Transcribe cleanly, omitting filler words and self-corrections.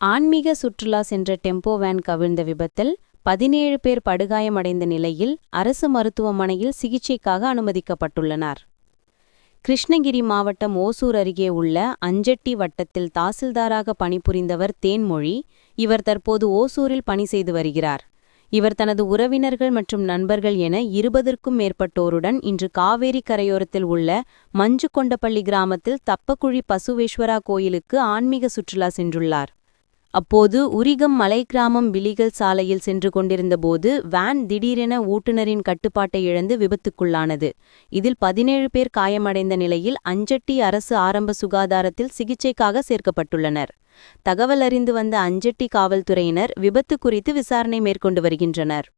ஆன்மீக சுற்றுலா சென்ற டெம்போ வேன் கவிழ்ந்த விபத்தில் 17 பேர் படுகாயமடைந்த நிலையில் அரசு மருத்துவமனையில் சிகிச்சைக்காக அனுமதிக்கப்பட்டுள்ளனர். கிருஷ்ணகிரி மாவட்டம் ஓசூர் அருகே உள்ள அஞ்சட்டி வட்டத்தில் தாசில்தாராக பணிபுரிந்தவர் தேன்மொழி. இவர் தற்போது ஓசூரில் பணி செய்து வருகிறார். இவர் தனது உறவினர்கள் மற்றும் நண்பர்கள் என 20க்கும் மேற்பட்டோருடன் இன்று காவேரி கரையோரத்தில் உள்ள மஞ்சுகொண்டப்பள்ளி கிராமத்தில் தப்பக்குழி பசுவேஸ்வரா கோயிலுக்கு ஆன்மீக சுற்றுலா சென்றுள்ளார். அப்போது உரிகம் மலை கிராமம் விலிகள் சாலையில் சென்று கொண்டிருந்தபோது வேன் திடீரென ஓட்டுநரின் கட்டுப்பாட்டை இழந்து விபத்துக்குள்ளானது. இதில் 17 பேர் காயமடைந்த நிலையில் அஞ்சட்டி அரசு ஆரம்ப சுகாதாரத்தில் சிகிச்சைக்காக சேர்க்கப்பட்டுள்ளனர். தகவல் அறிந்து வந்த அஞ்சட்டி காவல்துறையினர் விபத்து குறித்து விசாரணை மேற்கொண்டு வருகின்றனர்.